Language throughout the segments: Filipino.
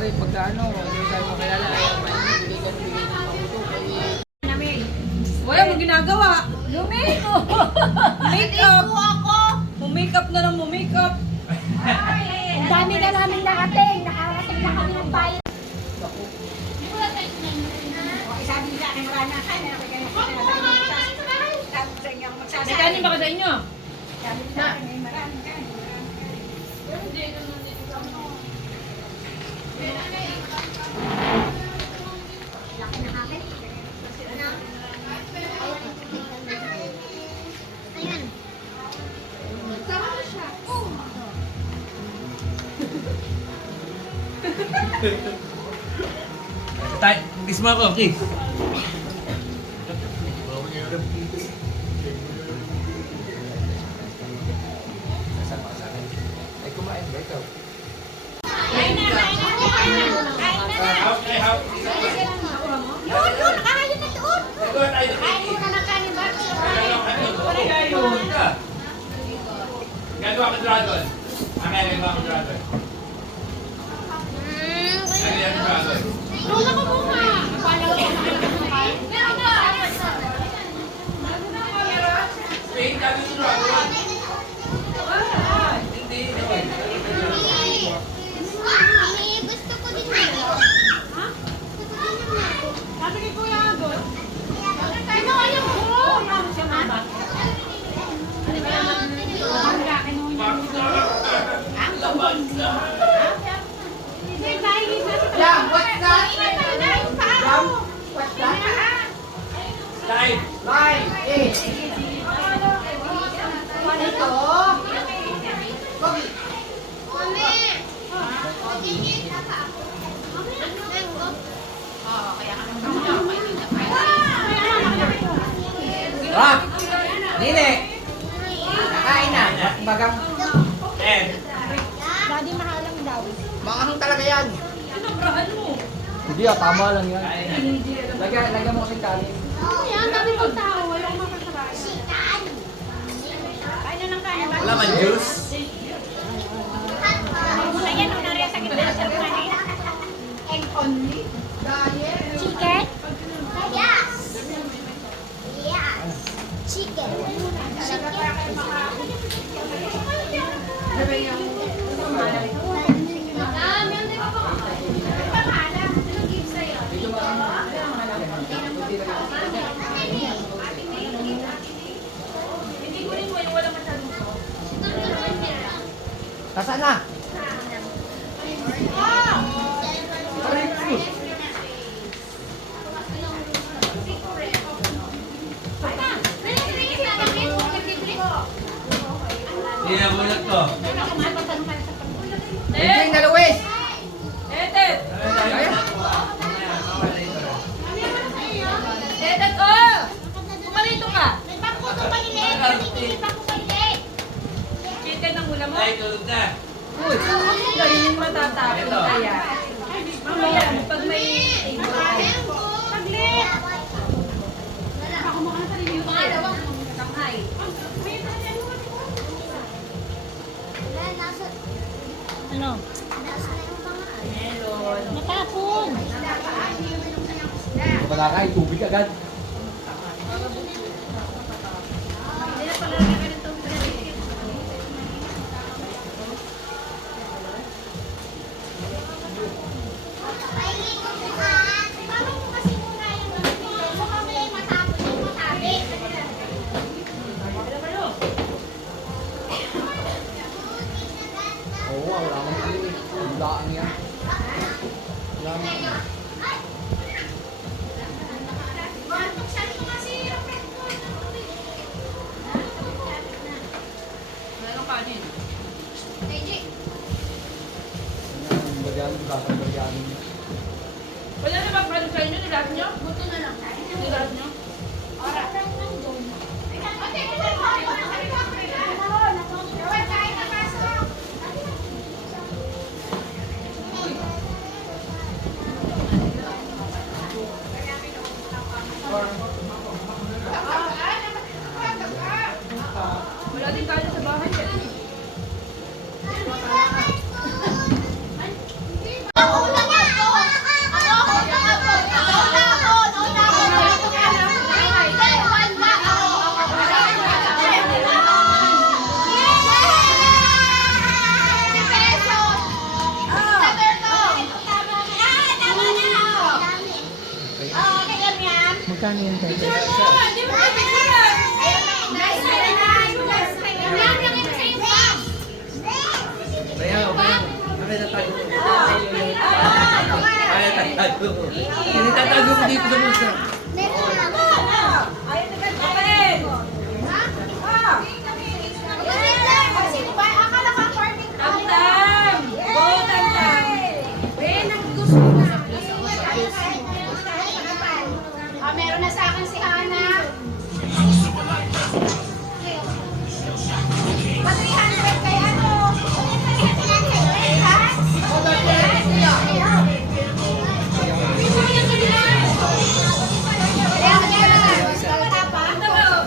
pare, pagka ano, hindi tayo makilala, ayaw mainit, bigay ka ng pakutok. Wala mo ginagawa. Lumiko. Make-up. Mumake-up na lang mumake-up. Ang dami na namin nakating. Nakarating na kami ng bayan. Sabi nila, aking marana ka. May kanin ba ka sa inyo? Sabi nila, aking marana ka. Laki na akin. Ayan. Kiss mo ako, kiss. Ay, kumain ba ikaw? Kain na. Yun, nakahayin na doon. Kain muna ng kanin, Barbie. Gagawa ko dragon. Gagawa ko dragon. Gagawa ko dragon. Lula ko muna. Spain, gagawa ko dragon. Hindi. Gusto ko din yun. Ha? Gusto ko din yun. Sabi kay Kuya Agos. Ano, ayaw ko. Live. Rock! Nini! Nakain na. Bagang And. Daddy, mahalang daw. maangang talaga yan. Sinabrahan mo. Hindi tama lang yan. Lagyan mo kasing kanin. Yan, dami kong tao. Walang makasabay. Sitan! Kain na ng kanin. Wala man juice. Ayan, nung nariya sa gitna sa kanin. Egg only? Chicken? Yes! Yes! Chicken. Hindi ko rin mo yung walang masyadong sauce. Nasaan na? Hindi na bulat ko. Enjoy na Luis! Etet! Ayan. Etet, oh! Kumarito ka. Chicken ang ulam mo. Ay, tulog na. Uy, galing yung matatapon kaya. Mamaya, pag may... Shanghai. Ano? Melon. Natapon. Wala ka, tubig agad. Oo, wala akong kanin. Hulaan yan. Wala akong Meron kanin. Bagyan. Wala na bang ano sa inyo? Nilahat nyo? Buto na lang. Nilahat nyo? Wala din kanin sa bahay. Ako na nga! magkano yung tete? Di ba picturean? Bayaw, bayaw. Kami natago ko. Kaya tatago ko. Tinitatago ko dito sa bulsa. Tamtam! Go, tamtam! Meron na sa akin si Hana. Pa 300 kay ano?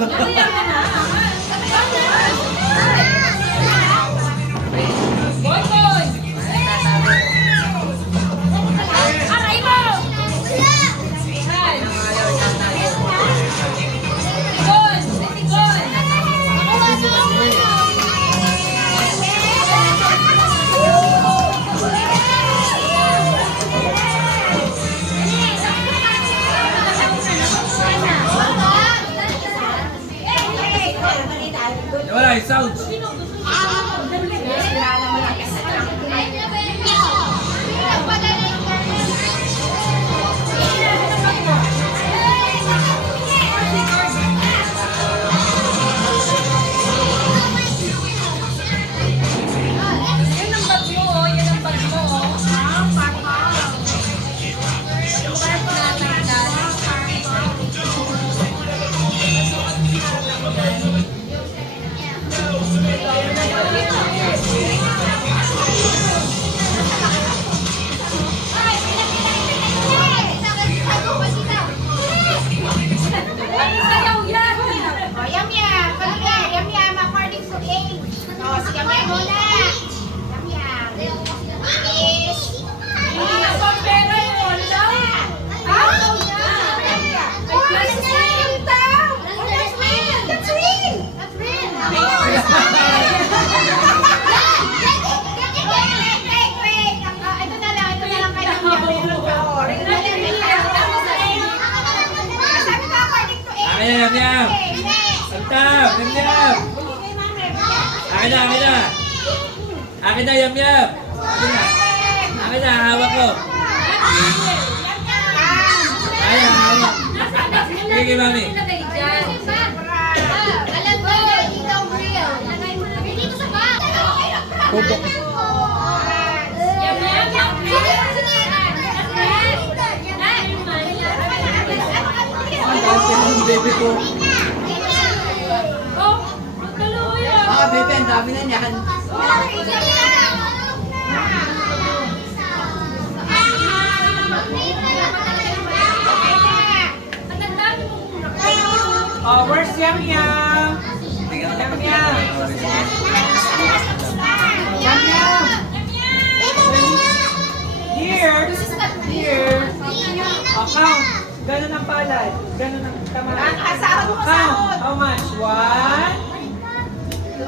Naiyak ka na. Boy, boy! Aray mo! Hi! Tigon! Tigon! Wala, yung sounds. Yan ang bag mo, oh. Yan ang bag mo, oh. Ang sayaw yan! Oh, yum yum. Pagka, yum yum according to age. Oh, si yum yum muna. Yum yum. Is. Hindi na pa pera yun, no? Ah? Ay, plus real daw. Oh, that's real. That's real. That's real. Wait. Ito na lang kay yum yum. Oh, ring na ring. Sabi ko according to age. Akin na, yam yam. Tamtam, yam yam. Akin na. Akin na, yam yam. Akin na, hawak ko. Ayan, hawak. Sige, kay mami. Opo. Ang dami ng baby ko. Oh, dalawa yan. Ah, baby, ang dami na niyan. Oh, where's Yum Yum? Tingnan Yum ko Yum. Yum Yum. Here. Here. Oh, count. Ganun ang palad. Ganun ang tamaran. Kasama mo Count. How much? 1, 2.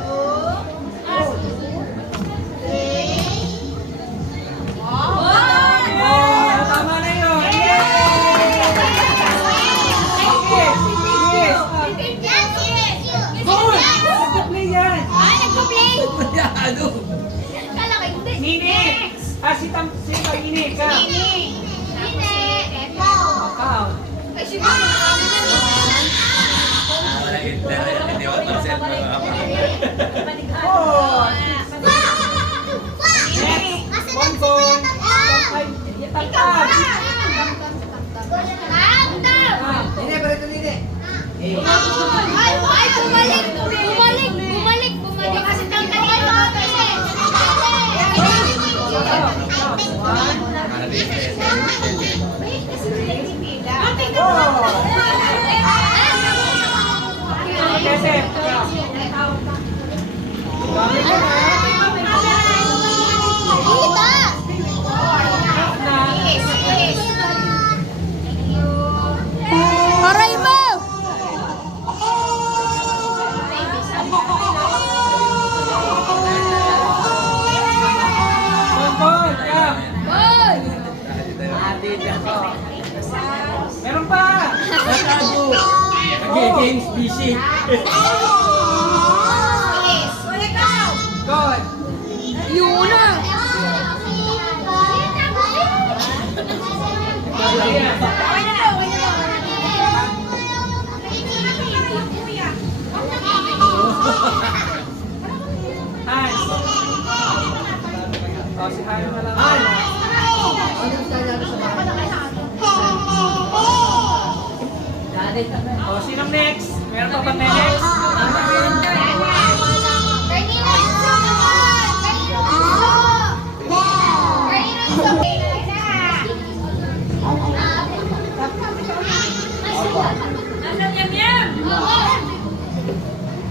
Oh, tama na yun. Yay! Yes. Good. Nagpa-play yan. Ano? Nini. Si Nini. Ka. Count. Wala internet. Hindi ako mag-set mo. Four. Next. One goal. Tatap. Nene, parito nene. Bumalik. Kasi tanggalin Aray mo! Meron pa! Games busy. God. Yun na! Hans. Oh, si Hano na lang. Ano yung nangyari sa bahay? Oh, sinong next? Meron pa bang next? Nasaan Yam Yam?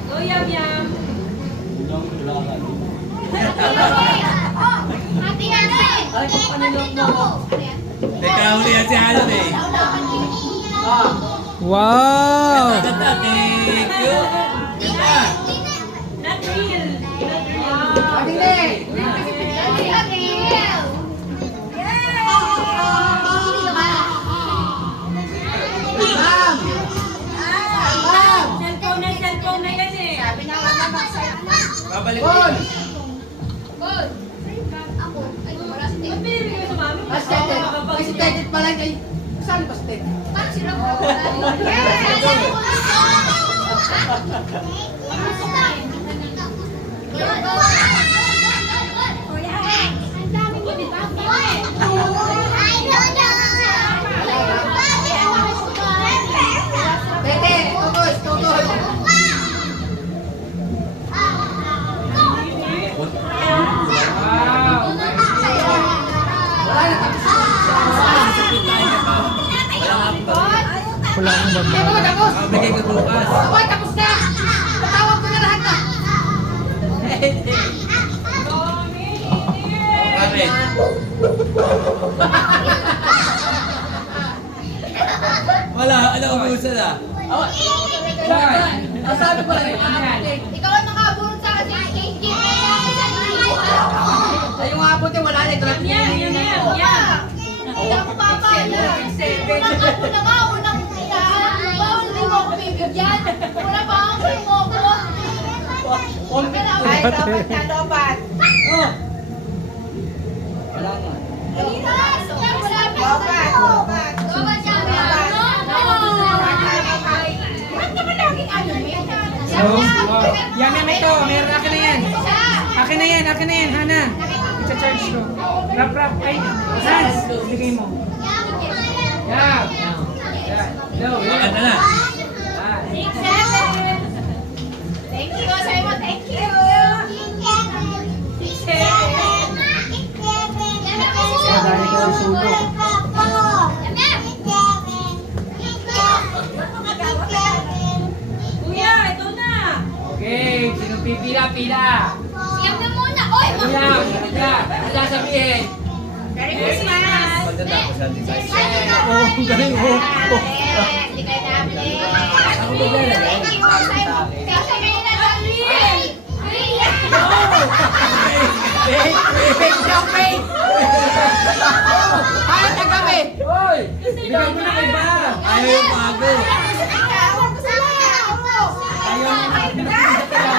Go Yam Yam! Ay, kung paninok mo. Teka, huli yan si Alan eh. Wow! Ganda, thank you. Ganda. Not real! Cellphone na yan eh! Sabi na wala magsaya. Babalik ko. Bon! Ba't binibigay mo sa mami? Kasi Tetet pala kay... Saan ba si Tetet? Tete! Tukos! Tukos! Wow. Wala na tapos. Wala akong Tapos! babae. Tapos! Bigay ko bukas. Abay, tapos na! Patawag ko na lahat na! Bakit? Wala, ano ubusan ah. Ang sabi ko lang, Ikaw ang nakabunod sa akin. ay yung apote wala na, ito lang. Hindi ako papala. Unang ako na nga, unang bawal din mo ako bibigyan. Wala pa ako mo ko. Ay, dapat na dapat. Oh! Wala na. Yam Yam ito. Meron. Akin na yan. Akin na yan. Akin na yan, Hana. Isa-charge ko. Rap. Ay, Hans. Bigay mo. Yam. No, Bakit na na? Thank you, sa'yo mo, thank you. Dahil ko ang subo. Kuya, ito na. Okay, sino pipila? Pila. Siyam na muna. Oy, Pila. Pila. Ano sasabihin? Merry Christmas. Pagkatapos natin sa Oh, ang galing mo. Hindi kayo namin. Thank you. Kasi kayo na Fake daw, fake! Hayat na kami! Hoy! Bigay mo na kay ba? Ayaw yung pago.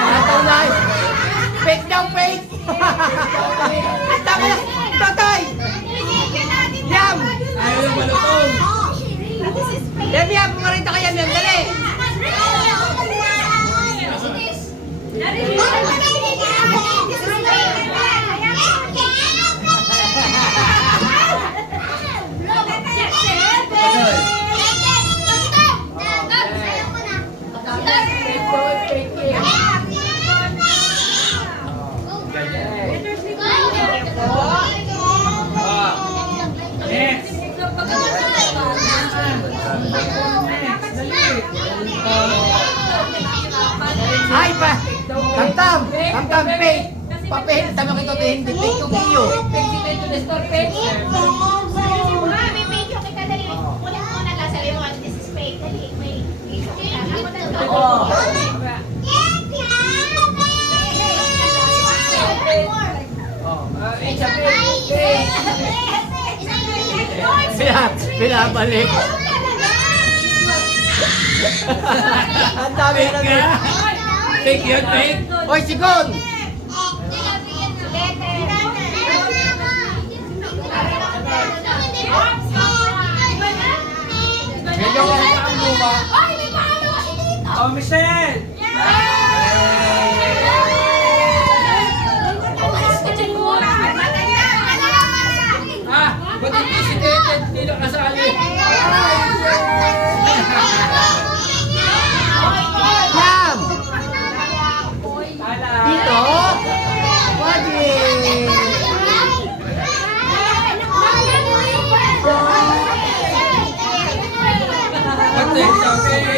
Ataw na! Fake daw, fake! Ang tama na! Totoy! Yam! Ayaw yung balutong. Yam, yam! Pumarita ka, yam, yam! Dali! Next. Ay pa! Tamtam! Tamtam, fake! Papel, tama ko ito, hindi fake yung iyo. Fake si Tito Nestor, fake! Mami, make yung kita dali. Kunin mo na lang sa liwan. This is fake. Dali, may ako na to. Oo. Binabalik. Ang dami na Fake ka? Fake yun, fake? Oy, Sigon! Medyo ka ang luma. Oh, Michelle! Ah, ba't hindi si Tete hindi nakasali? Yam! Hala! Dito? Pwede! Ba't tayo sabi?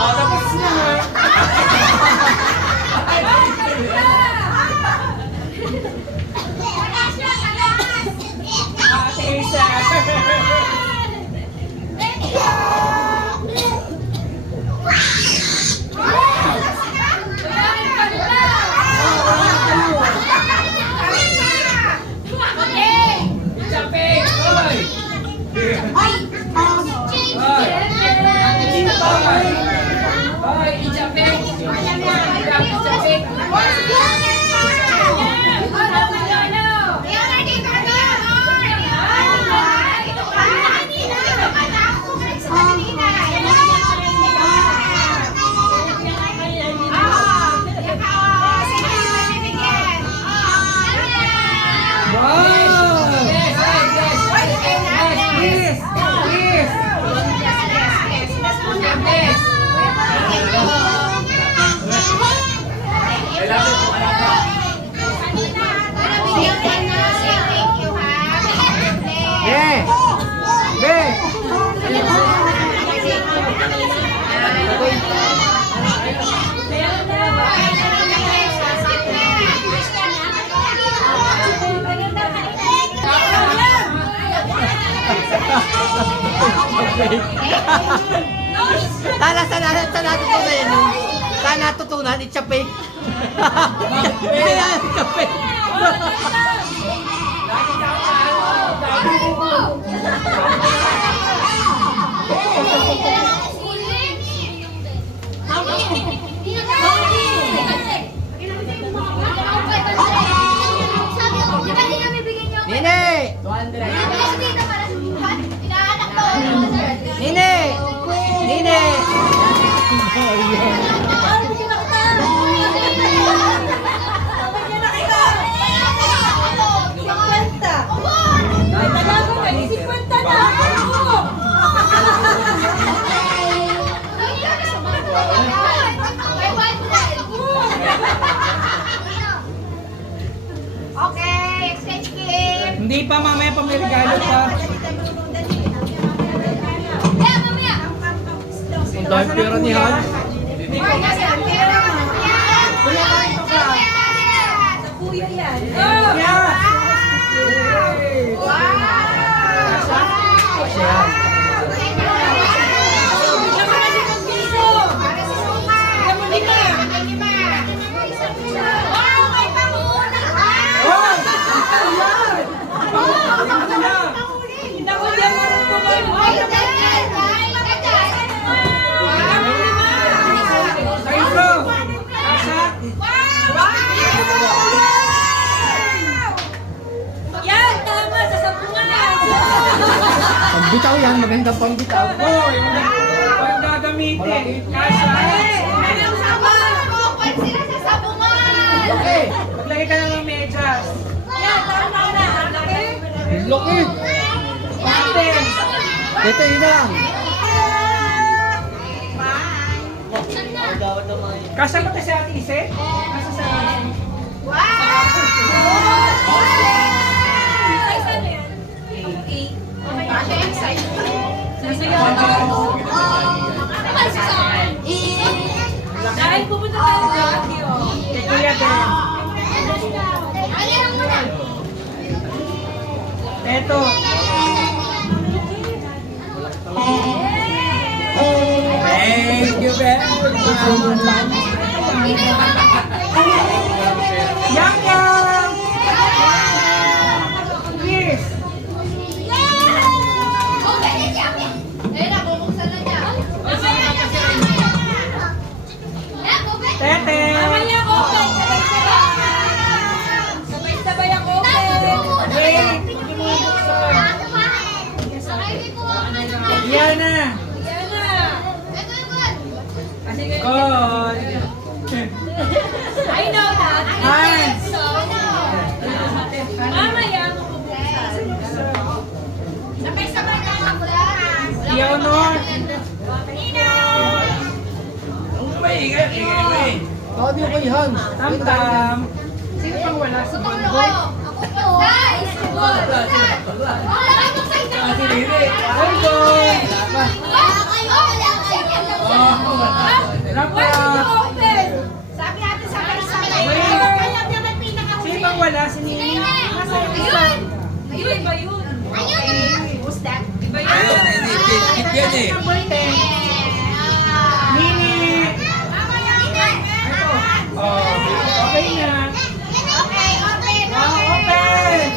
Oh, tapos na! Ate Isa! Isa fake! Hoy! Hoy! Hoy, isa fake! Isa fake! Wow! Yes, yes, yes, yes, Yes! Yes! Kailangan ko malaka. Yeah! Yeah! Sana natutunan yun. Sana natutunan, it's a fake. Kaya, it's a fake. Nene! Nene! Nene! Okay, exchange gift. Hindi pa, mamaya pa may regalo pa. Yeah, mamaya. Ang dami pera ni Hans. Kuya yan. Yeah! Saiso! Asa? Yan, tama, sa sabungan. Pambitaw yan, magandang pambitaw. Oh, yung gagamitin. Kasha? Ang sabon. Kukuha sila sa sabungan. Okay. Maglagay ka lang ng medyas. Yan, tama na. Loki! Ate! Ito yun lang. Kasha ba kasi Ate Ise? Kasha sa... Dahil pupunta tayo sa Baguio. Kay Kuya din. Eto. Thank you, Ben. Yang yang! Yana. Goal. I know that. Hans. So, mamaya mapupunta. Sabay-sabay na ang bulas. Leonor. Ingay mo eh. Tawag niyo kay Hans. Tam-tam. Sino pang wala si Bonbon? Guys! Kasi Riri. Bonbon. Sabi natin sa personal. Wait. Alam naman pinaka-huli. Sino pang wala si Nini? Nasa Ayun! Ayun ba yun? Ayun! Who's that? Ayun, hindi. Kit yan eh. Number 10. Nini. Oh, okay na. Okay, open, Wow, open.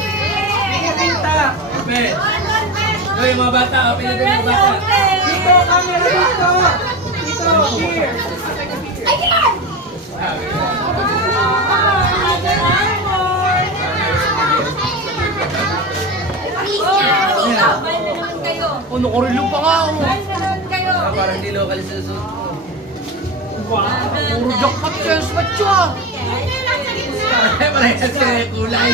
Pinta. Open. Oy, mga bata. Open na din mga bata. Dito, camera dito. Dito, here. Ayan! Ano ko rin pa nga. Parang hindi local sa susunod. Puro jackpot kayo sa batyo ah. Parehas sila yung kulay.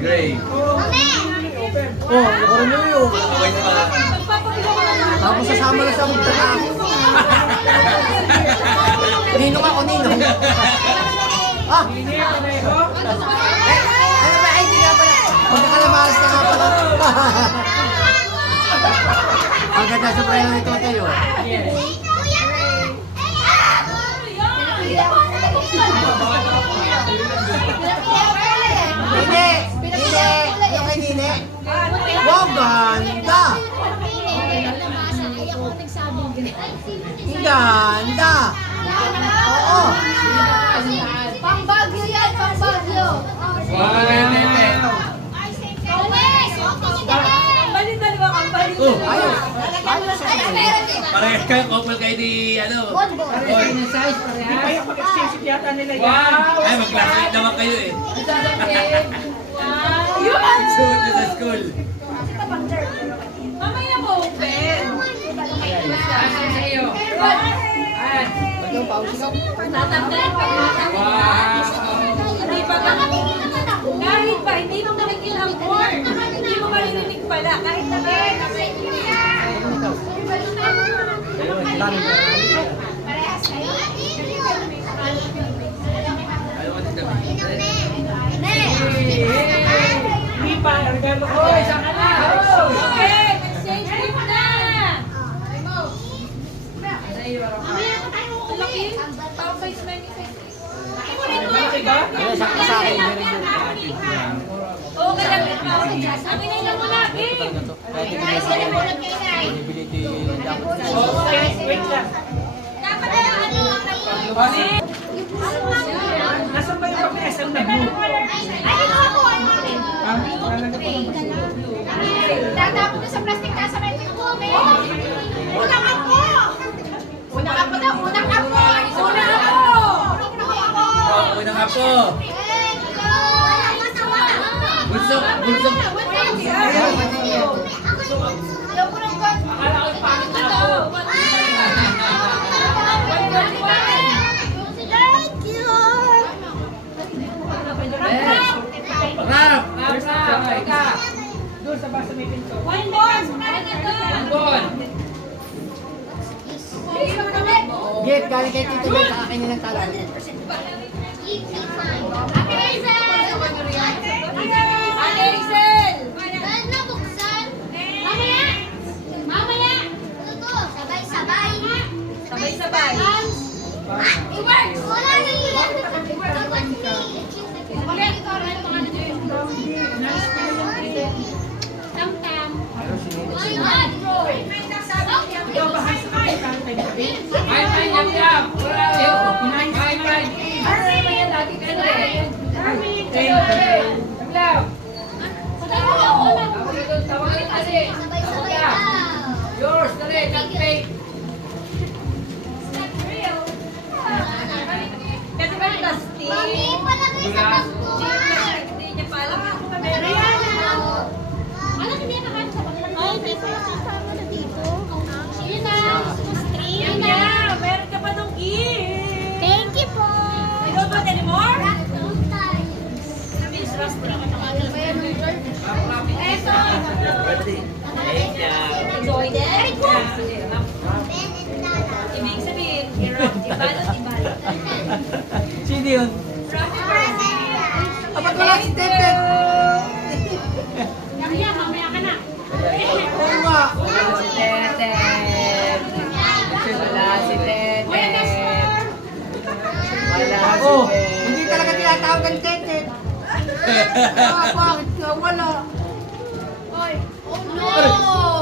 Gray. Oh, ano ko rin yun. Wait pa. Tapos sasama na sa magtaka. Ninong ako, ninong. Ah! Nini, pareho. Ano ba? Ay, hindi nga pala. Magkakalamalas na nga pala. Ang ganda sa preno nito tayo. Hindi! Hindi! Yung kay Nini. Wow, ganda! Ang ganda! Oo! Pang-Bagyo yan, pang-Bagyo. Oh, Ayos! Ayos sa parehas kayo. Couple kayo di ano. Ay, mag-exchange yata nila yan. Ay, mag-classmate naman kayo eh. Yun! Suot nyo sa school. Mamaya mo open. Asan sa iyo? Ayan. Tatagdan pa Hindi pa kahit pa, hindi mo nakikita ang board. Hindi mo maririnig pala. Kahit na parehas kayo. Ayaw ka din Hindi pa, regalo ko. Isang ka na. Okay, exchange gift na. Laki? Parang size na yung size. Malaki ba? Ayos, sakto sa akin. Very good. Oo, kaya sabi na lang mo lagi. Guys, ano mo lang kayo, guys? Oh, wait lang. Dapat na ano ang Bali. Nasaan ba yung pag-SM na blue? Ay, ito ako, ano rin. Ah, talaga po. Tatapon mo sa plastic na sa may pinag-uwi. Unang ako! Unang ako daw, unang ako! Unang ako! Oh, unang apo. Bulsok, bulsok. Rap! Doon sa basa may pinto. Git, galing kay Tito Git, sa akin nilang talo. Sabay-sabay. It works! Wala na yun! Tam-tam. Ikaw ba sa kapitan kay Gabi? Yours, dali, nag-fake. Kasi ba plastic? Hindi niya pala. Ibig sabihin, ibalot. Sino yun? Dapat wala si Tete. Mamaya ka na. Oo nga. Si Tete. Wala si Tete. Wala si Oh, Tete. hindi talaga tinatawag ang Tete. Bakit ka wala?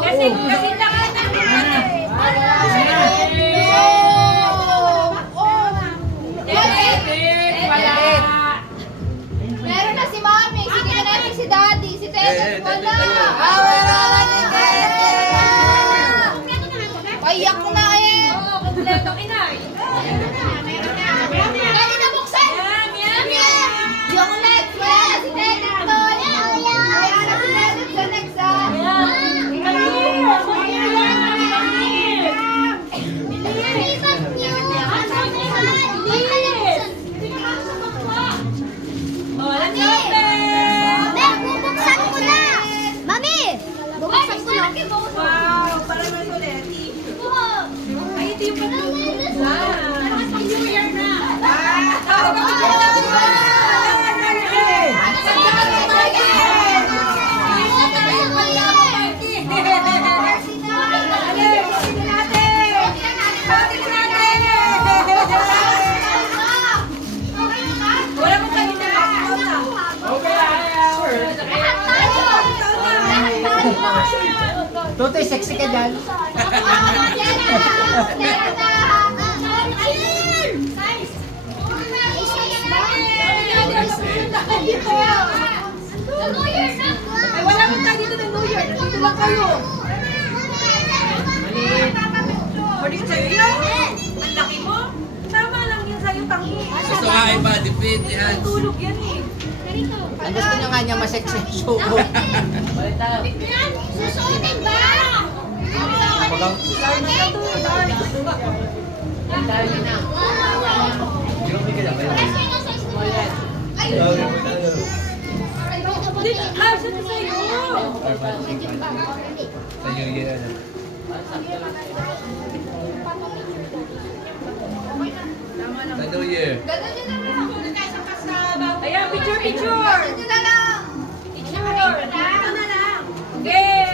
Kasi lahat ng Wala. meron na si Mami. Sige na natin si Daddy. Si Tete, wala. Wala na si Tete. Payak na eh. Oo, kompletong inay. Pwede na buksan. Yung next, wala si Tete to. Wala na si Tete sa next ah. Wow, parang may ulit. Ay, ito yung New Year na. Wala mo kayo na. Totoy, sexy ka dyan. Ay, wala mo tayo dito ng New Year. Dito lang kayo. Mali sa'yo. Ang laki mo. Tama lang yun sa'yo, tangi. Gusto nga ay body fit yan. Tulog yan eh. Ang gusto niya nga niya masexy yung suko. Susuotin ba? Ah, siya to sa'yo. Sa New Year. Ganun yun na lang. Ayan, picture, picture. Ganun yun na lang. Picture. Ito na lang. Okay.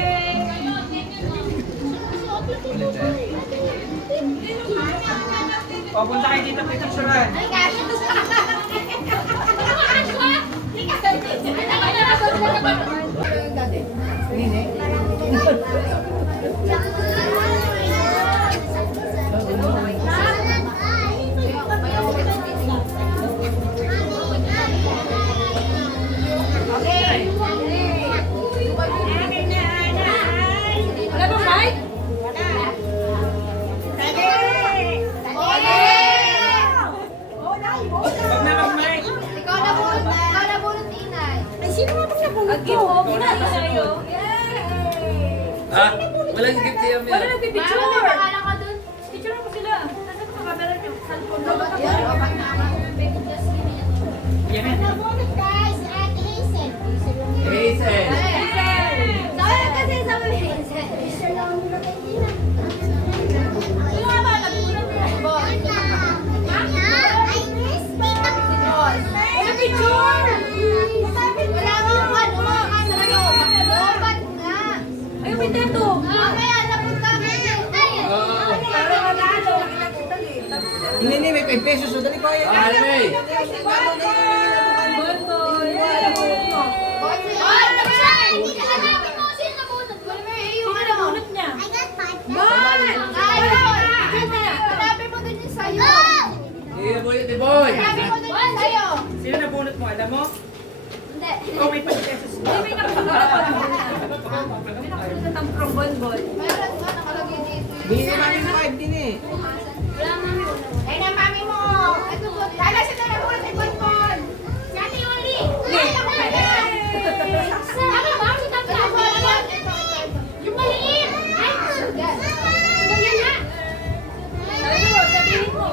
O, punta kayo dito, picturean. Ay, kasi ito sa Wala bang mic? Huwag na mag-mic. Ikaw na bunot ni Inay. Mag-give sa'yo. Ah, walang gift siya Wala yan. nagpipicture. Mama, may pangalan ka dun. Picture mo sila. Nasaan ang camera niyo? Cellphone. Yan, o, pag naman. Yan na. Guys, Ate Hazel. Hazel. Sayang kasi sa mga Hazel. Wala ba? Nagulat na. Wala picture. Wala mo yung ano, sa'yo. Lobat nga. Ay, may teto. Mamaya, napunta ka. Para manalo. Hindi, may 5 pesos. So, dali ko yan. Harvey. Bonboy. Ay, nabasay! Hindi ka hanapin mo sino nabunot. Wala mo yung ano. Bunot niya. Hanapin mo din yung sa'yo. Sige, boy, di boy. Hanapin mo din yung sa'yo. Sino nabunot mo? Alam mo? Hindi. Ikaw may 5 pesos. May nakasulat ang from Bonboy. Meron ba nakalagay dito? Hindi naman yung 5 din eh. Wala mami. Ay na mami mo. Ito po. Dala siya na nabunot ni Bonbon. Si Ate Yoli. Ay, ako na yan. Ano ba? Si Tata. Yung maliit. Ay, yan. Yan na. Sabihin mo.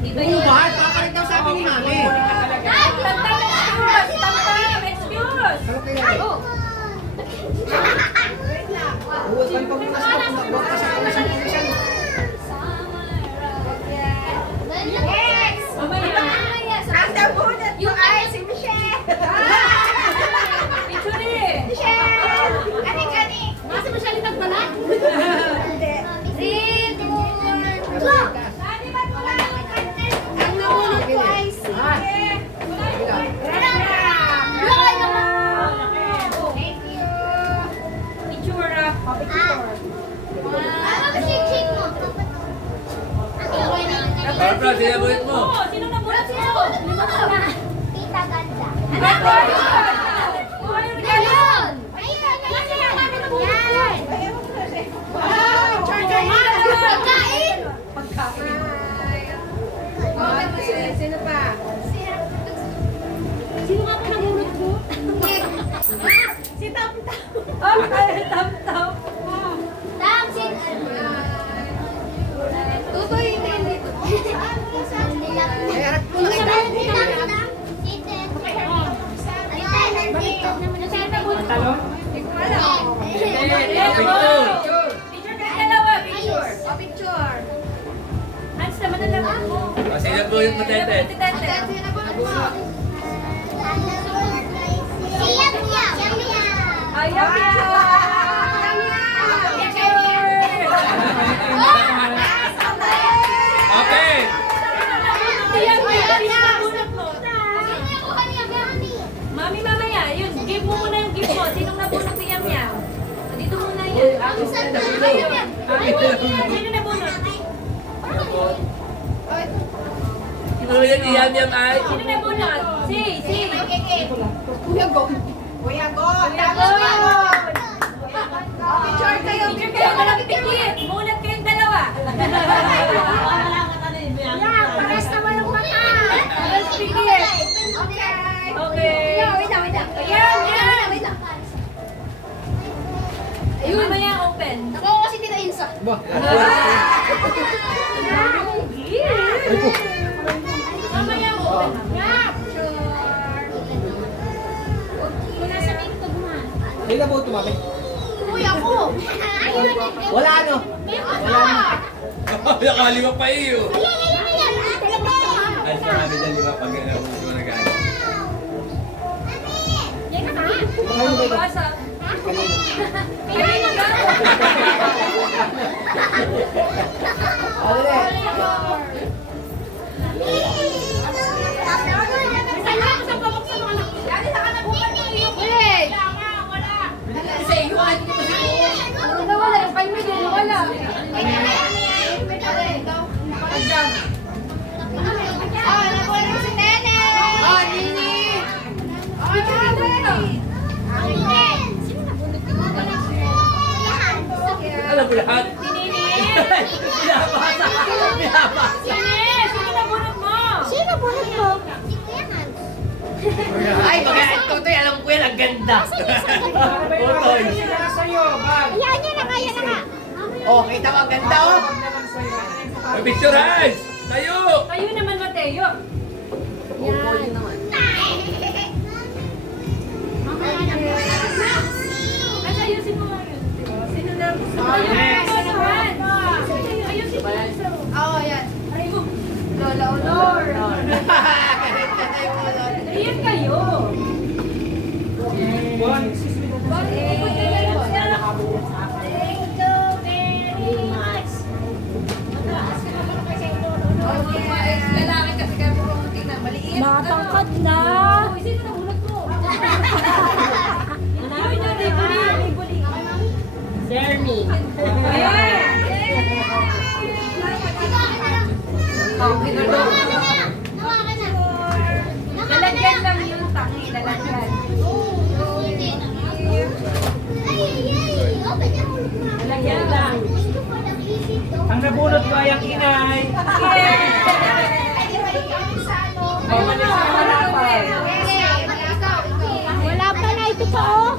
Iba Oo yun. ba? Papalit daw sabi ni Mami. Ay, Tanta, excuse. Tanta, excuse. Okay lang. Oh. Oo, pag pagbukas ko, pagbukas ako Rap, sinabunot mo. Oo, sino nabunot mo? Tita Ganda. Oh, yung regalo. Ayun! Kasi yung namin nabunot mo. Wow! Pagkain! Sino pa? Sino nga po nabunot mo? Si Tam Tam. Tam-tam. Tamsin! Tutoy, hindi. Hindi lang. Sino nabunot mo na? Sino nabunot mo? Talon? Picture. Picture kayo dalawa, picture. Picture. Hans, naman na lang ako. Sinabunot mo, Tete. Tete. Yum yum! Ayaw, picture. Okay. Mami, mamaya, yun, give mo muna yung gift mo. Sinong nabunot ni Yam Yam? Dito muna yan. Sino nabunot? Sino yan? Yam ay? Sino nabunot? Si. Kuya Go. Kuya Tapos Gon. Picture kayo. Picture kayo, walang pikit. Munat kayong dalawa. Pares naman ang mata! Walang pikit. Okay. Wait lang. Ayan, yan. Wait lang. Ayun. Mamaya open. Ako kasi Tita Insa. Mamaya open. Wala sa may ito buman. Hindi na po tumami. Kuya ko! Wala ano. Nakalima pa iyo. Ayan! Ay, sabi dyan, di ba? Pag nabunot mo na gano'n. Yan na ba? Basa. Kanina ba? Ano na? Alam mo lahat. Sino nabunot mo? Sino bunot mo? Ay, ito alam ko yan, ang ganda. Para ba yung Otoy. sila na sa'yo? Bag. Ayan na nga, yan na nga. Oh, kita mo ang ganda oh. Bag na lang sa'yo. May picture, Hans. Tayo. Kayo naman, Mateo. Kasi ayusin mo nga yun. Sino na? Ayusin mo naman. Ayusin mo. Oo, yan. Ay mo. Lola Olor. Ayan kayo. Bon, excuse me. Lalaki kasi kami puro tingnan. Maliit. Matangkad na. Sino nabunot mo? Yun yung libuli. Jeremy. Lalagyan lang yun, tangi. Lalagyan. Lalagyan lang. Ang nabunot ko ay ang inay. Wala pa na ito pa oh.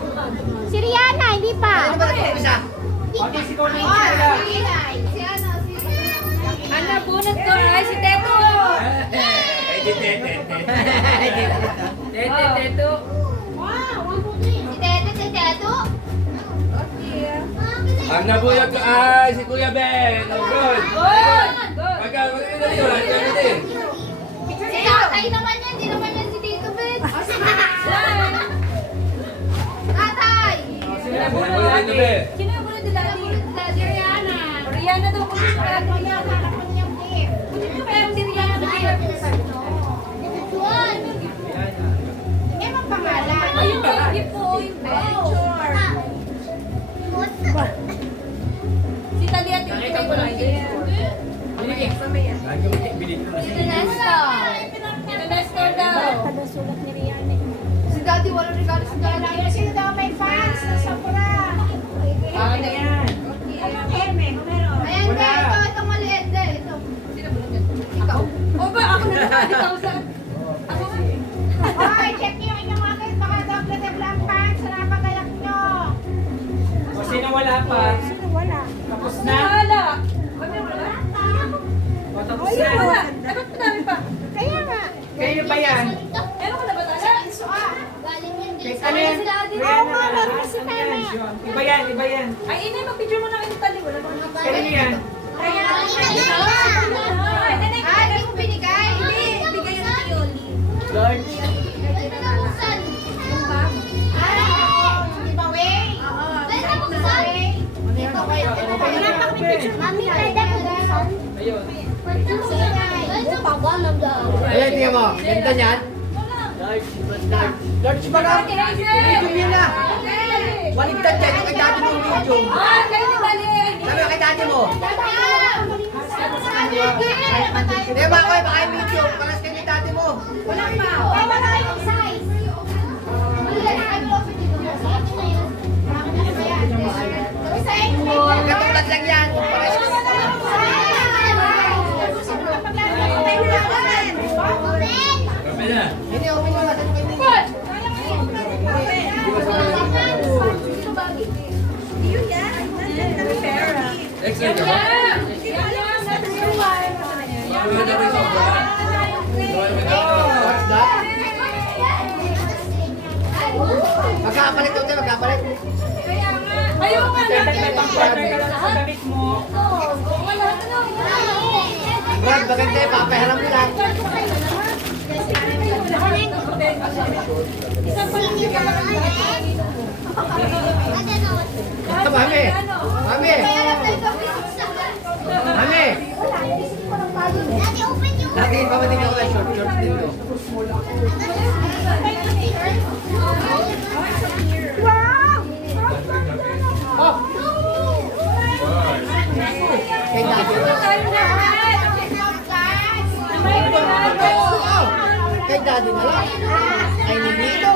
Si Rihanna, hindi pa. Ano ba ito isa? Okay, sigaw na yung sila. Ang nabunot ko ay si Teto. Ay, di, Tete. Teto. Ang nabunot ko ay si Kuya Ben. Oh, good. Good. Pagka, magkakita wala ka din. Tatay naman yan, hindi naman yan si Tito Ben. Tatay! Sino Sino nabunot nabunot lagi? ni Ben? Sino nabunot ni Daddy? Si Rihanna. Rihanna daw kung gusto ka. Rihanna, anak niya gift. Ano kaya si Rihanna bigay? Juan. Eh, magpangalan. Ayun ba yung gift mo? Yung Si Talia, tingin ko lang. Lagi mo binigyan. pa. Wala. Tapos na. Wala. Wala. O, tapos Ayun, na. wala. Eh, ba't madami pa? Kaya nga. Kayo ba yan? Meron ka na ba tala? Ano yan? Oo, mama, kasi Ano tayo yan, na. Sean? Iba yan, iba yan. Ay, inay, mag-picture mo na kayo tali. Wala ba na Kanino yan? Kaya, Hindi ko binigay. Hindi, bigay yun ni Yoli. Large. Yung bag. Di ba, Way? Mami, pwede ko buksan. Ayun. Ayan, tingnan mo. Ganda niyan. Large. Large. Large ba na? Medium yun na. Baligtad yan. Yung kay dati mo medium. Ah, kayo ni Dali. Sabi mo kay dati mo. Hindi ba ako baka yung medium. Paras kay dati mo. Wala pa. Wala yung size. Katulad lang yan. Paras kay Kami na. Hindi, okay na. Sabi ko hindi. Yun yan. Nandun kami pera. Next time. Gawin na rin sobra. What's that? Magkakapalit ko tayo. Magkakapalit. Ayun nga Kaya natin. may pang-partner ka lang sa damit mo. Brad, maganda yung papaharam mo lang. Ito, mami. Mami. Mami. Natin pa matin ako ng short shorts dito. Oh! Kay dati. Oh! Kay daddy na lang. Ay, nandito.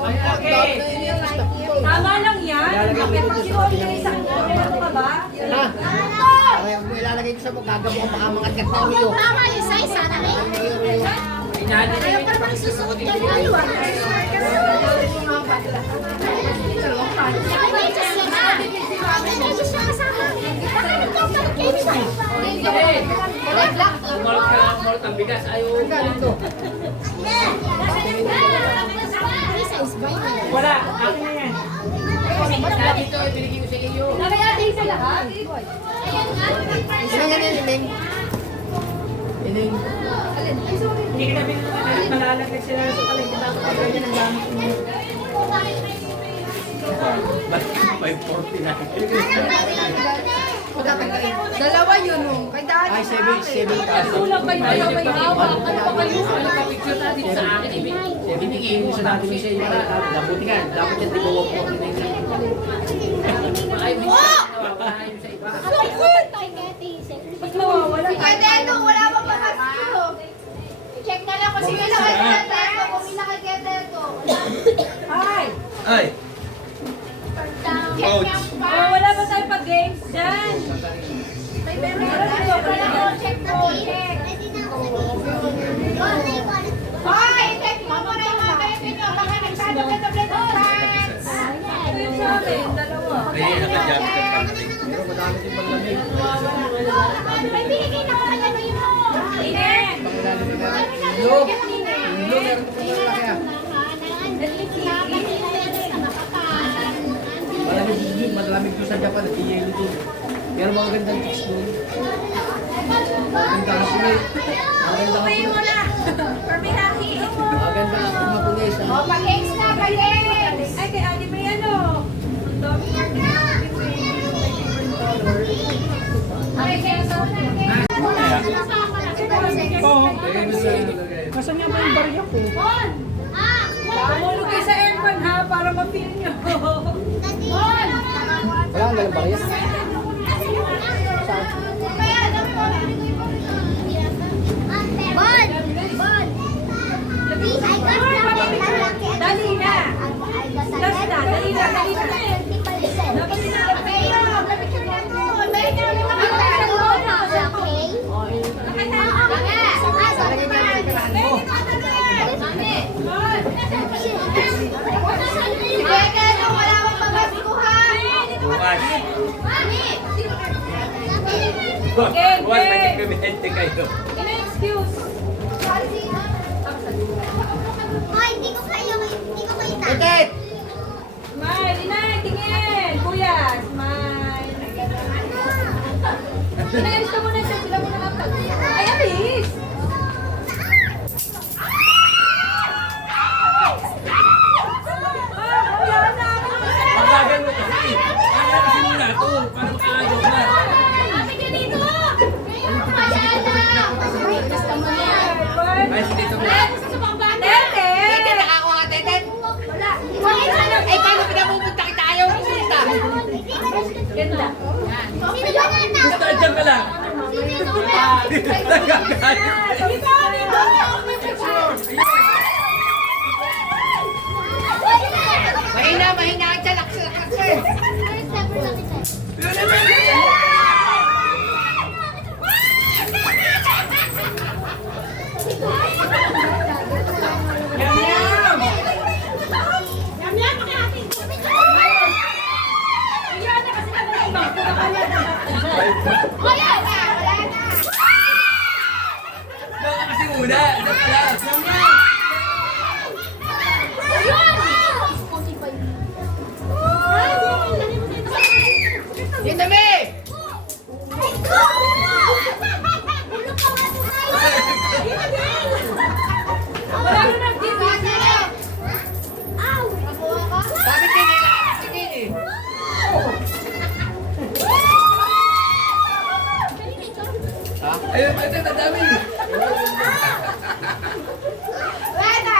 Ang pagdap na inilis na people. Tama lang yan. Bakit pag sinuwi ng isang meron ka ba? Ha? Ay, ang ilalagay ko sa pagkagabo ang baka mga gat na ulo. Tama yung size, sana eh. Ayaw pa naman susuot yan. Ano ah? Malt ang bigas. Ayaw. Ganito. Wala, akin na yan. Dati ito, ibinigay ko sa iyo. Nakayating sa lahat. Sino yan yan, Ining? Ining. Hindi ka na binigyan na malalagay sila sa palengke. Dapat ang ganyan ang gamit mo. Ba't 540 na? Dalawa yun oh. Kay daddy. Ay, 7 Kulang kayo. Ayaw may hawak. Ano pa kayo? Picture natin sa akin. Ibinigay ko sa dati mo sa iyo. Dabuti ka. Dapat yan, di ba wag mo Ay, may nawawala sa iba. Ba't nawawala? Keteto, wala pa pamasko. Check na lang kung sino na kay Keteto. Kung sino kay Keteto. Ay. Ay! Coach. Oh, wala ba tayo pag-games dyan? May meron ka lang. Check na check. Hoy, check mo muna yung mga kayo nyo. Baka nagsado ka ng plate of cards. Ito yung sa amin, dalawa. Kaya nakajamit ang pagkating. Pero madami din paglamig. May binigay na kaya na yun mo. Ine! Look! Look, meron ko pala kaya. Malamig doon sa Japan at iyelo doon. Pero mga gandang chicks doon. Maganda ka pulis. Maganda ka Uwi mo pulis. na! Perminahi! Maganda ka mga pulis. O, pag-games na, pag-games. Ay, kay Adi may ano? Ang dami niya. Ay, kaya sa Oo. Nasaan nga ba yung barya ko? Tumulog kayo sa aircon ha, para ma-feel nyo. Wala ang galang barya. Dali na! Dali na, dali na, dali na. Dapat na. Wala akong pamasko ha. Bukas. Game, Bukas may game. nagbibiente kayo. Ina-excuse. Ay, hindi ko kayo, hindi ko kayo Titit! Smile, Inay, tingin. Kuya, smile. Inay, alis ka muna siya. Sila muna kapag. Ay, alis. Ah, wala na. Pagkagan mo kasi. Kaya kasi muna ito. Para makaagaw ka. Sabi ka dito! Ay, sige ito mo. Tete! Titit, nakakuha ka, Titit! Wala. Eh, paano pinapupunta kita? Ayaw mo punta. Ganda. Sino ba na? Basta dyan ka lang. Sino ba? Nagagalit. Dito, dito. Mahina, mahina ka dyan. Laksa, laksa. Yum, yum! Ayan na kasi nag-ibang. Wala na. Wala na, wala na. Doon ka kasi muna. Dyan ka lang. Dito, me! Wala na nag-ibang. Sabi Tini, si Tini. Ayun, ito, dadami. Wala na.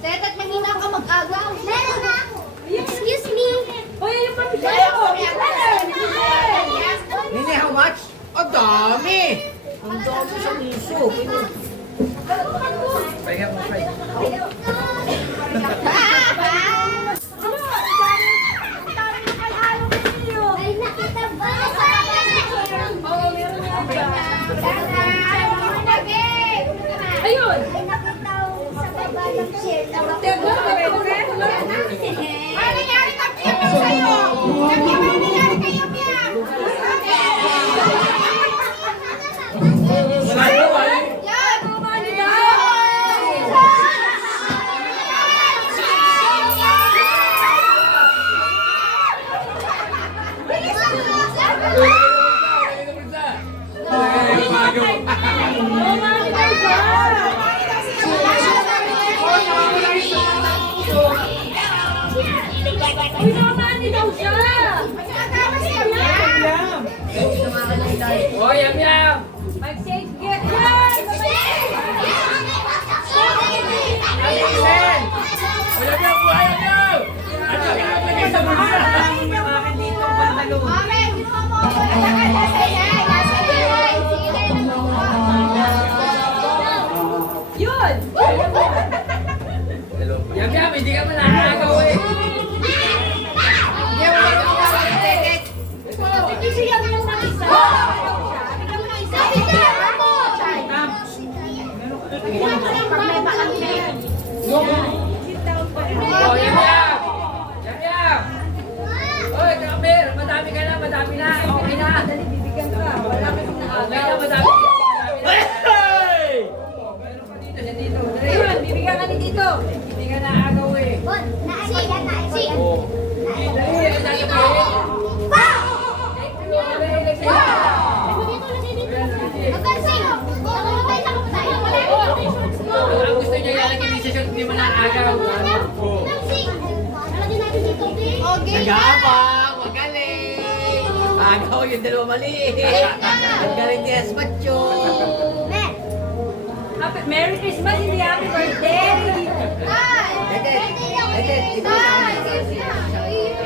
Tetet, mahina ka mag-agaw. Meron na. Excuse me. Hoy, yung pamilya ko. Nini, how much? Ang dami! Ang dami sa muso. Pahinga mo, Fred. Ay, nakita ba? Ayun. Ay, nakita ko sa baba ng chair. Tignan mo, Ano nangyari kang Piyam sa'yo? Ano nangyari kayo, Piyam? Wala na, wala. Yan! Bilisan mo! Uy, namani daw siya. Yum! Oh, yum, yum. Mag-shake get yan. Sen! Oh, yum, yum. Oh, yum, yum. Ano, lagay sa bulsa. Yung akin dito ang pantalon. Mami, ginawa mo ako. Nasa yan, nasa yan. Yun. Yum, yum. Hindi ka mananagaw eh. Hindi, wala ka ginawa ni Titit. Kasi yan yung mag-isa. Sabi ka mo! Pag may palang Oh, yum, yum. Yum, yum. Oy, Kamer, madami ka na, madami na. Okay na. Dali, bibigyan ka. Wala ka nang Okay na, madami. Hey! Ayun, bibigyan ka ni dito. Hindi ka naagaw eh. Bon, naayos yan, naayos yan. Oh. Dali, ang dami pa eh. Magansing! Nakalabay na ako tayo. Ang gusto niya yan, hindi siya hindi mo naagaw. Oh. Nalagyan natin dito. Okay. Nag-aabang, magaling. Agaw yung dalawa mali. Ang galing ni Esmacho. Merry Christmas, hindi happy birthday. Titit, Titit, ito.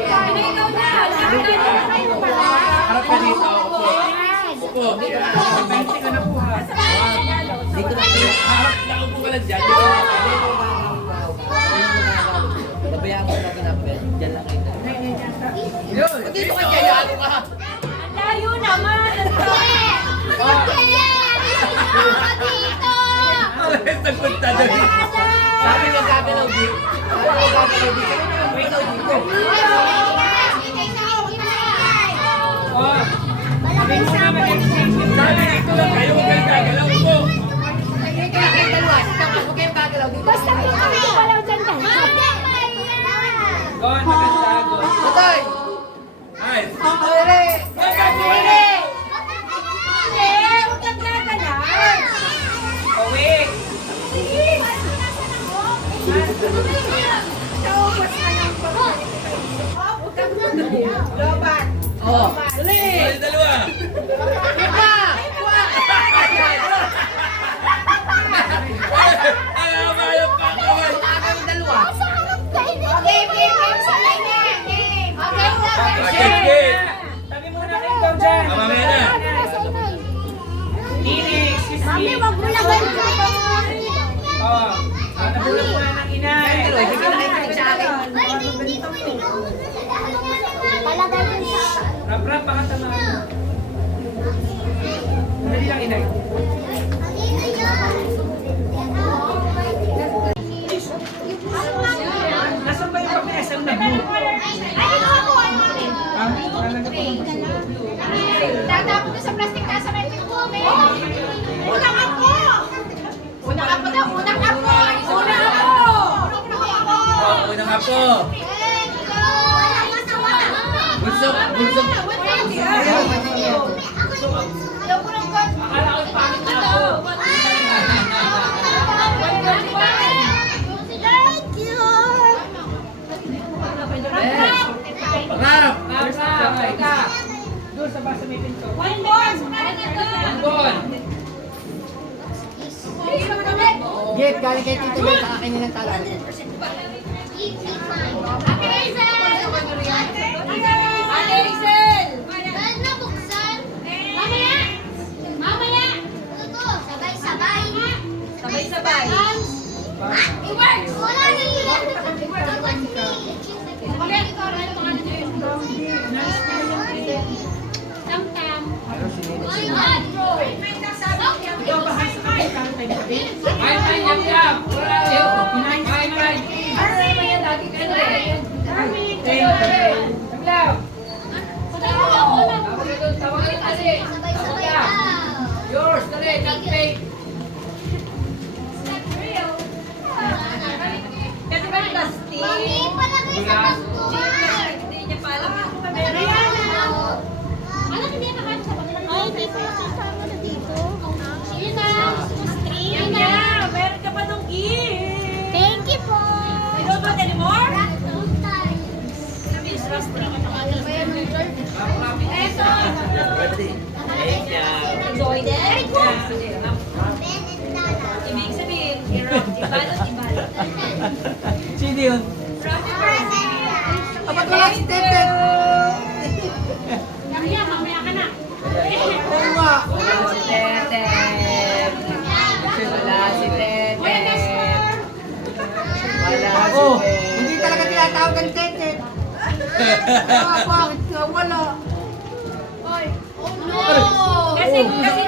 Ano ikaw na? Laki na kayo pala. Harap ka dito. Upo. Bente ka na po ha. Dito na sila. Harap lang upo ka lang dyan. Babayaan mo na kinapel. Diyan lang kita. Yun. Dito ka dyan, ano ka? Ang layo naman. Dito! Nagpunta doon. Sabi mo gagalaw dito. Sabi mo gagalaw dito. Ikaw dito. Oh, sabi mo na mag-exchange guys. Huwag kang gagalan. Oh, wait. Naubos ka ng Huwag kang gagalan. Lobat. Oh. Dali. Ay, dalawa. Ay, amayang pa kaway. Okay, game sa line. Game. Okay, Okay, game. Tabi muna kayo ikaw dyan. Mamaya na. Nini, excuse me. Mami, wag mo lang ganyan. Oh, nabulog mo na ng inay. Pero, hindi ka nakikinig sa akin. Palagay din sa... Rap, baka tamaan mo. Dali lang, inay. Nasaan ba yung pag-SM na blue? Ah, talaga po. Tatapon ko sa plastic na sa may tubig. Unang ako! Unang ako daw! Unang ako! Unang ako! Oh, unang apo. Bulsok, bulsok. Akala ko pangit na ako. Rap. Doon sa basa may pinto. One ball. Bon. Jeff, galing kay Tito Bel, sa akin nilang talan. Sabay-sabay. Ikaw ba sa kapit ka ng tabi? Ay, yam-yam. Wala yun. Ay. Ano naman yan? Lagi ka na eh. Sablaw. Tawagan kasi. Yours, dali. Not fake. Kasi ba plastic? Hindi niya pa alam. Ay, hindi ko kasama na dito. Sige na. Yan na. Meron ka pa nung gift. Thank you po. You don't want anymore? Enjoy din? Ibig sabihin, ibalot. Sino yun? Kapag wala si Tete. Mamaya ka na. Oo nga. Oh, hindi talaga tinatawag ang Tete. Bakit ka wala? Kasi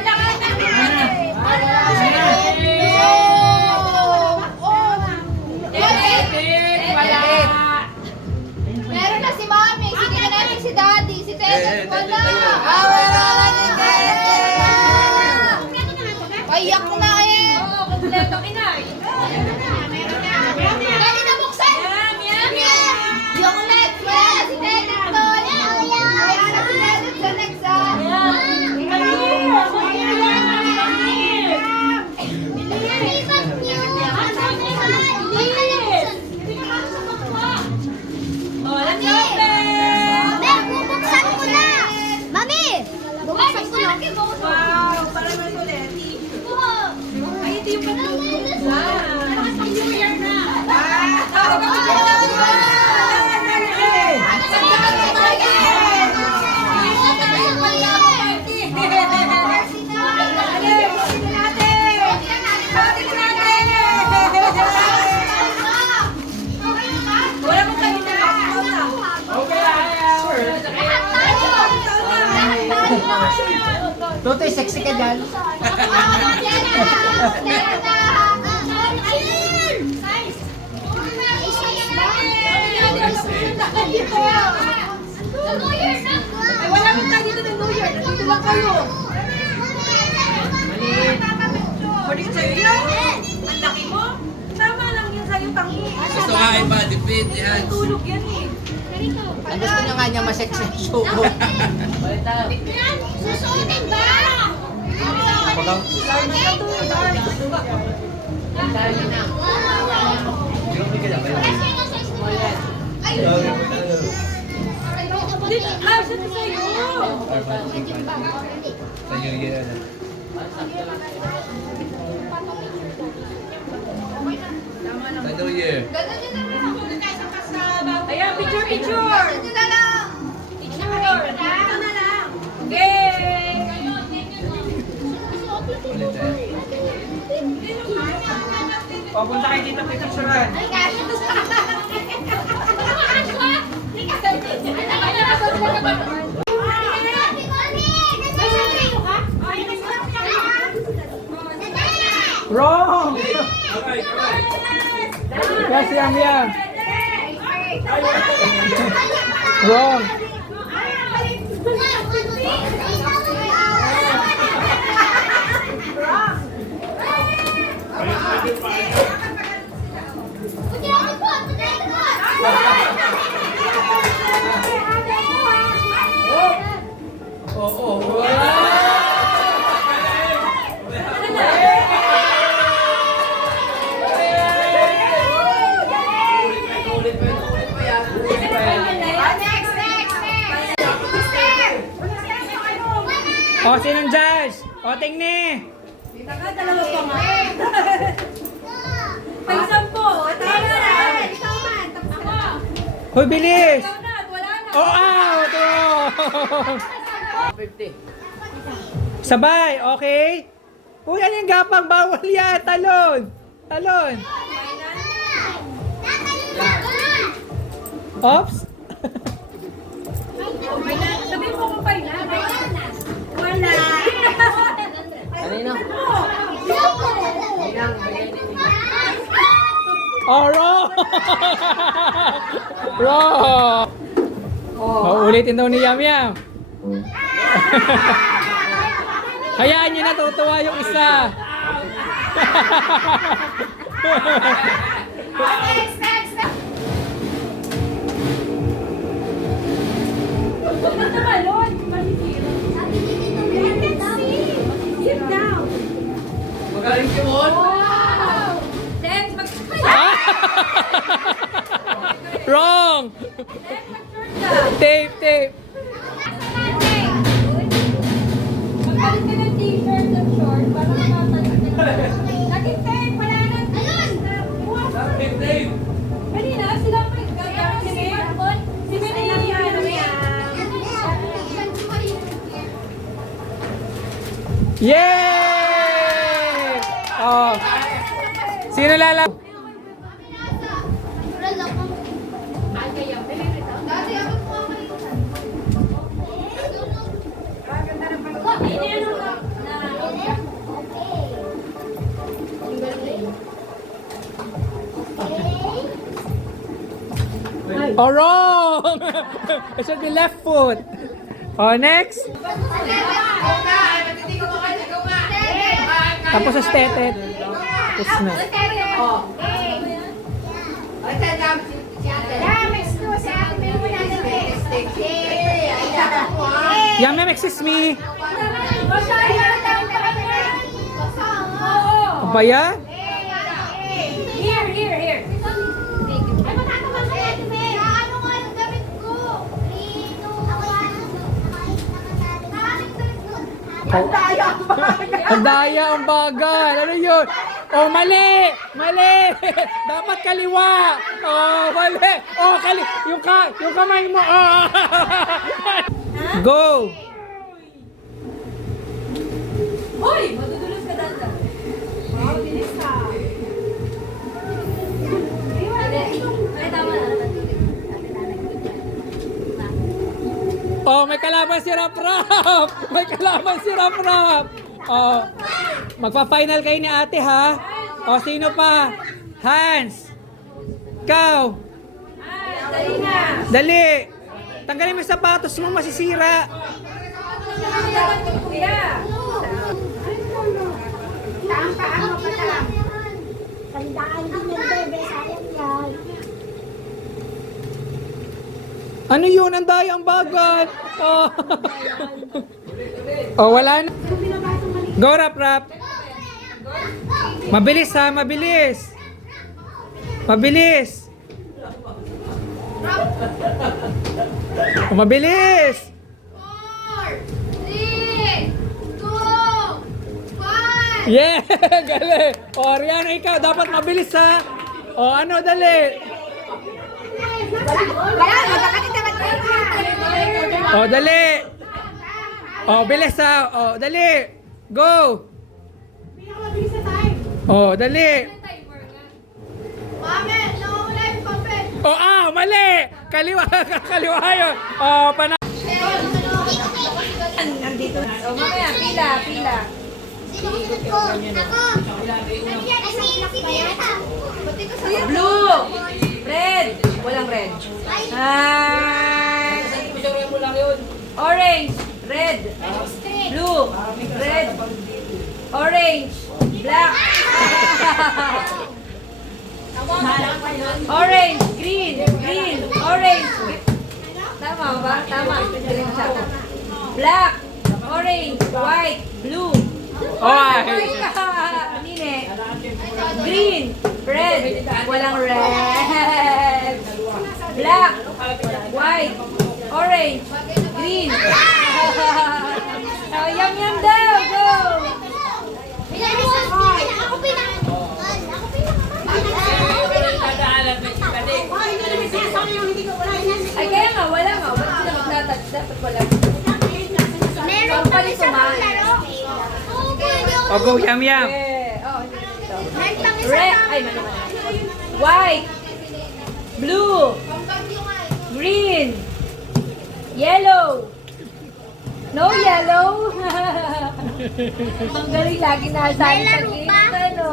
lahat ng Meron na si Mami. Sige na natin si Daddy. Si Tete wala. Wala lang ni Tete. Payak na eh. Oo, kompleto kinay. Daddy na buksan. Yung next wala si Tete to. Kaya na si Tete sa next Mami! Bubuksan ko na. Wow, parang may ulit. Ay, ito yung New Year na. Tawag ako dyan. Wala mong kayo na. Okay lang. Totoy, sexy ka dyan. Ay, wala mong tayo dito ng New Year. Nandito lang kayo. Pwede ko sa'yo yun? Ang laki mo? Tama lang yun sa'yo, tangi. Gusto ka iba, dipit yan. Tulog yan eh. Ang gusto niya nga niya ma-sex na yung suko. Susuotin ba? Pagaw. Ah, siya to sa'yo. Ayan, picture, picture. Ito na lang. Okay. O, punta kayo dito, picturean. Wrong! Alright, alright. Yes, Yam. Wrong. O, sinong judge? O, tingni. Dalawa pa nga. Pag 10. Tama na. Ikaw man. Tapos ka na. Hoy, bilis. Ikaw na. Wala na. O, out. Wrong. 50. Sabay, okay? Uy, ano yung gapang? Bawal yan. Talon. Talon. Ops. Sabihin mo kung paila. Wala. Kanino? Oh, wrong. Wrong. Oh, ulitin daw ni Yam Yam. Hayaan nyo natutuwa yung isa. Huwag na tumalon. Masisira. Sit down. Magaling si Mon. Wow. Then, Wrong. mag-short ka. Tape, tape. Magpalit ka ng t-shirt at short para makatalit ka na. Naging tape. Wala na. Dave, Dave. Kanina, sila ang naggagamit si Mayor. Si Mayor yung ano yan. Yay! Oh. Sino lalang? Oh, wrong! It should be left foot. Oh, next. Tapos sa stetet. Tapos na. Yam Yam, excuse me. Ano ba yan? Here. Ang daya ang bagal. Ano yun? Oh, mali! Mali! Dapat kaliwa! Oh, mali! Oh, yung kamay mo! Oh. Go! Hoy! Madudulas ka dada. Wow, bilis ka. Ay, tama na. Oh, may kalaban si Rap Rap! May kalaban si Rap Rap! Oh, magpa-final kayo ni ate ha? O, sino pa? Hans! Ikaw! Dali na. Dali! Tanggalin mo yung sapatos mo, masisira! Kuya. Tandaan din yung bebe, sayang yan. Ano yun? Ang daya, ang bagal. Oh. Oh, wala na. Go, Rap Rap. Mabilis ha, mabilis. Mabilis. Oh, mabilis. 4, 3, 2, 1. Yeah! Galing! O, Ariana, ikaw, dapat mabilis ha. O, ano, dali. O, dali. O, bilis ha. O, dali. Go! O, dali. Mami, nawawala yung papel. O, mali! Kaliwa, kaliwa yun. O, Nandito na. O, mamaya, pila, pila. Blue. Red. Walang red. Ah. Orange. Red. Blue. Red. Orange. Black. Orange. Green. Green. Orange. Tama ba? Tama. Green siya. Black. Orange. White. Blue. Nine. Green. Red. Walang red. Black. White. Orange. Green. Oh, yum yum daw. Go. Ay, kaya nga, wala nga. Ba't sila magtatag? Dapat wala. Meron pa rin sa laro. O, go, yam yam. Oh, Meron pang isa red. pa. Ay, mali. White. Blue. Green. Yellow. No yellow. Ang galing lagi na sa May laro pa? ano.